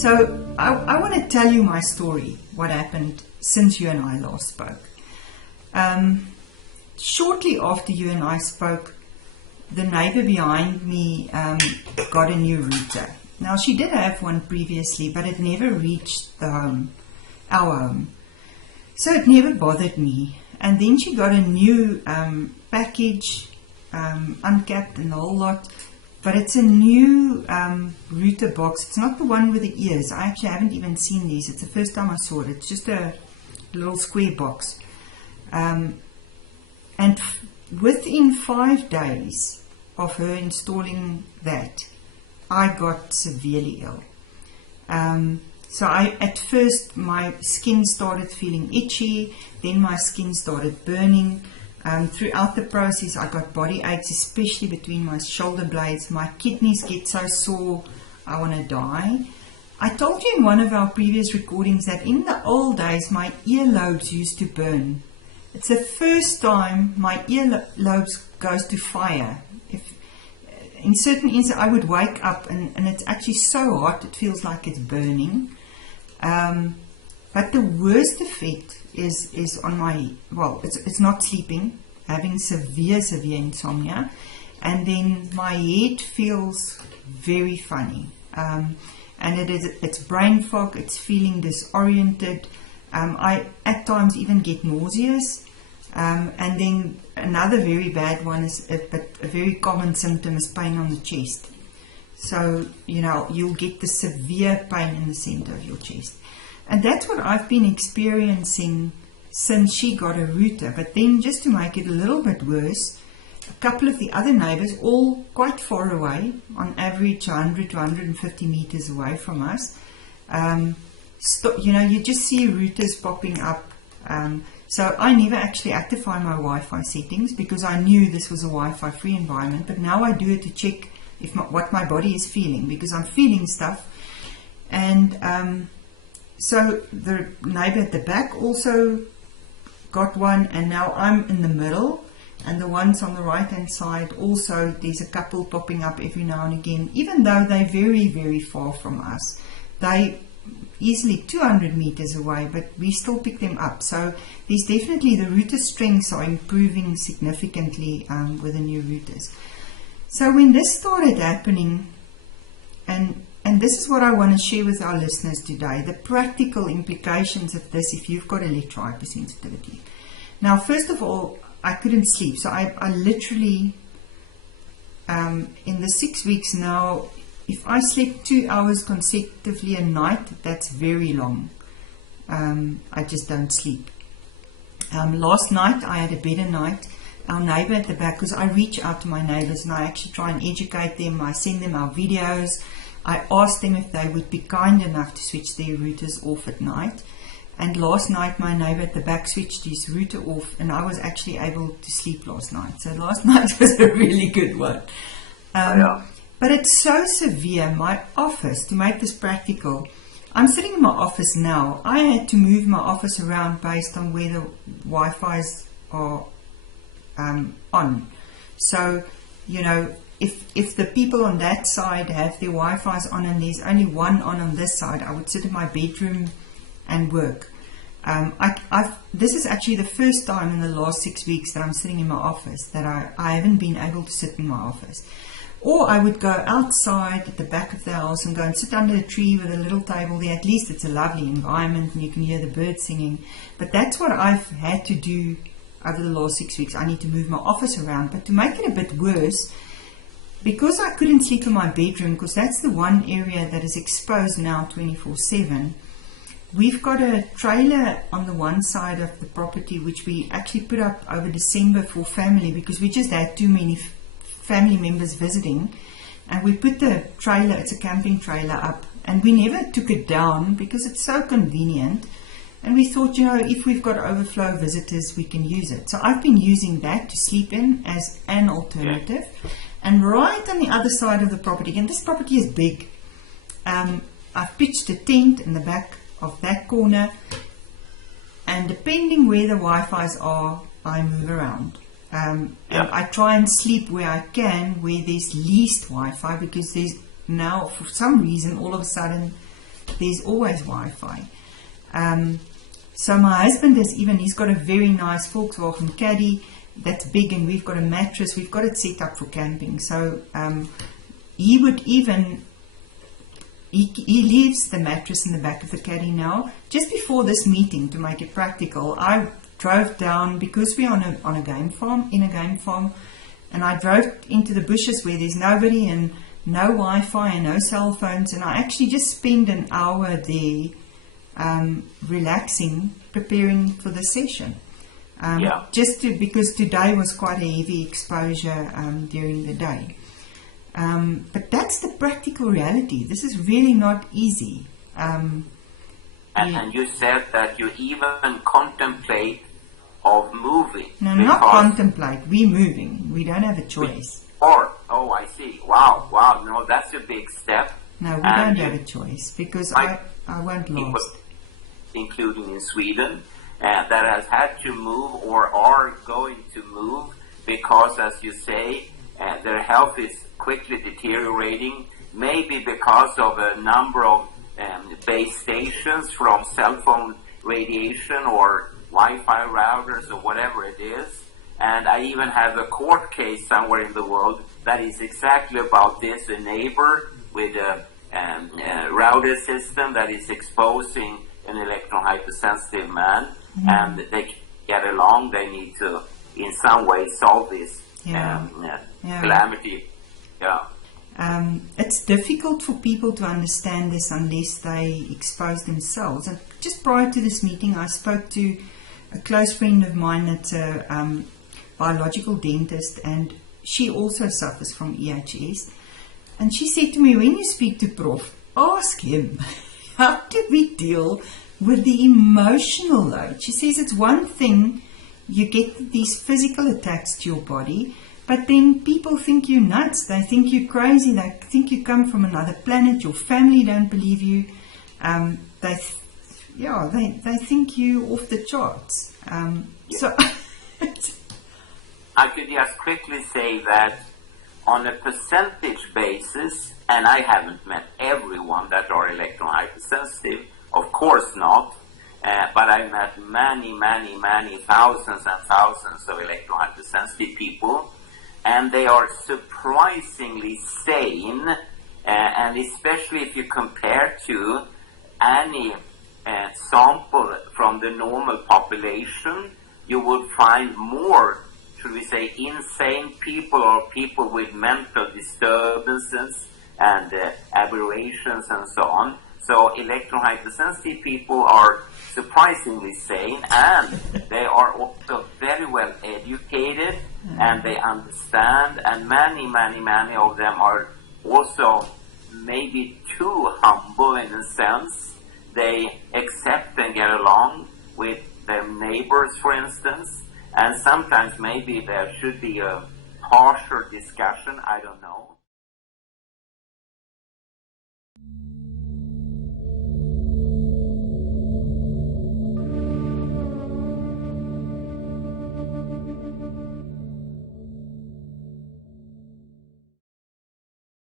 So I want to tell you my story, what happened since you and I last spoke. Shortly after you and I spoke, the neighbor behind me got a new router. Now, she did have one previously, but it never reached the home, our home. So it never bothered me. And then she got a new package, uncapped and the whole lot. But it's a new router box. It's not the one with the ears. I actually haven't even seen these. It's the first time I saw it. It's just a little square box. And within 5 days of her installing that, I got severely ill. So at first my skin started feeling itchy, then my skin started burning. Throughout the process I got body aches, especially between my shoulder blades. My kidneys get so sore, I want to die. I told you in one of our previous recordings that in the old days my earlobes used to burn. It's the first time my earlobes goes to fire. In certain instances I would wake up and it's actually so hot it feels like it's burning. But the worst effect is on my, well, it's not sleeping, having severe insomnia, and then my head feels very funny, and it's brain fog, it's feeling disoriented. I at times even get nauseous, and then another very bad one is, but a very common symptom is pain on the chest. So, you know, you'll get the severe pain in the center of your chest. And that's what I've been experiencing since she got a router. But then, just to make it a little bit worse, a couple of the other neighbors, all quite far away, on average 100 to 150 meters away from us, you know, you just see routers popping up. So I never actually activate my Wi-Fi settings because I knew this was a Wi-Fi free environment. But now I do it to check if what my body is feeling, because I'm feeling stuff. And so the neighbor at the back also got one, and now I'm in the middle, and the ones on the right hand side also, there's a couple popping up every now and again, even though they're very, very far from us. They easily 200 meters away, but we still pick them up. So there's definitely, the router strengths are improving significantly with the new routers. So when this started happening, and this is what I want to share with our listeners today, the practical implications of this if you've got electro hypersensitivity. Now, first of all, I couldn't sleep. So I literally, in the 6 weeks now, if I sleep 2 hours consecutively a night, that's very long. I just don't sleep. Last night, I had a better night. Our neighbor at the back, because I reach out to my neighbors and I actually try and educate them. I send them our videos. I asked them if they would be kind enough to switch their routers off at night. And last night my neighbor at the back switched his router off, and I was actually able to sleep last night. So last night was a really good one. But it's so severe. My office, to make this practical, I'm sitting in my office now. I had to move my office around based on where the Wi-Fi's are on. So, you know, if the people on that side have their Wi-Fi's on and there's only one on this side, I would sit in my bedroom and work. This is actually the first time in the last 6 weeks that I'm sitting in my office that I haven't been able to sit in my office. Or I would go outside at the back of the house and go and sit under a tree with a little table there. At least it's a lovely environment and you can hear the birds singing. But that's what I've had to do over the last 6 weeks. I need to move my office around. But to make it a bit worse, because I couldn't sleep in my bedroom, because that's the one area that is exposed now 24/7, we've got a trailer on the one side of the property which we actually put up over December for family, because we just had too many family members visiting, and we put the trailer, it's a camping trailer, up, and we never took it down because it's so convenient. And we thought, you know, if we've got overflow visitors, we can use it. So I've been using that to sleep in as an alternative. And right on the other side of the property, and this property is big, I've pitched a tent in the back of that corner, and depending where the Wi-Fi's are, I move around. And I try and sleep where I can, where there's least Wi-Fi, because there's now, for some reason, all of a sudden, there's always Wi-Fi. So my husband he's got a very nice Volkswagen Caddy that's big, and we've got a mattress. We've got it set up for camping. So he would even, he leaves the mattress in the back of the Caddy now. Just before this meeting, to make it practical, I drove down, because we're on a game farm, and I drove into the bushes where there's nobody and no Wi-Fi and no cell phones, and I actually just spent an hour there relaxing, preparing for the session. Because today was quite a heavy exposure during the day. But that's the practical reality. This is really not easy. And you said that you even contemplate of moving. No, not contemplate. We're moving. We don't have a choice. I see. Wow. No, that's a big step. No, we don't have a choice, because I won't last. Including in Sweden, that has had to move or are going to move because, as you say, their health is quickly deteriorating, maybe because of a number of base stations from cell phone radiation or Wi-Fi routers or whatever it is. And I even have a court case somewhere in the world that is exactly about this, a neighbor with a router system that is exposing an electron hypersensitive man, and they get along. They need to, in some way, solve this calamity. It's difficult for people to understand this unless they expose themselves. And just prior to this meeting, I spoke to a close friend of mine that's a biological dentist, and she also suffers from EHS. And she said to me, when you speak to Prof, ask him, how do we deal with the emotional load? She says it's one thing, you get these physical attacks to your body, but then people think you're nuts. They think you're crazy. They think you come from another planet. Your family don't believe you. They think you off the charts. So I could just quickly say that on a percentage basis, and I haven't met everyone that are electron hypersensitive, of course not, but I've met many thousands and thousands of electron hypersensitive people, and they are surprisingly sane, and especially if you compare to any sample from the normal population, you would find more, should we say, insane people or people with mental disturbances and aberrations and so on. So electron hypersensitive people are surprisingly sane, and they are also very well educated, and they understand, and many of them are also maybe too humble in a sense. They accept and get along with their neighbors, for instance, and sometimes maybe there should be a harsher discussion, I don't know.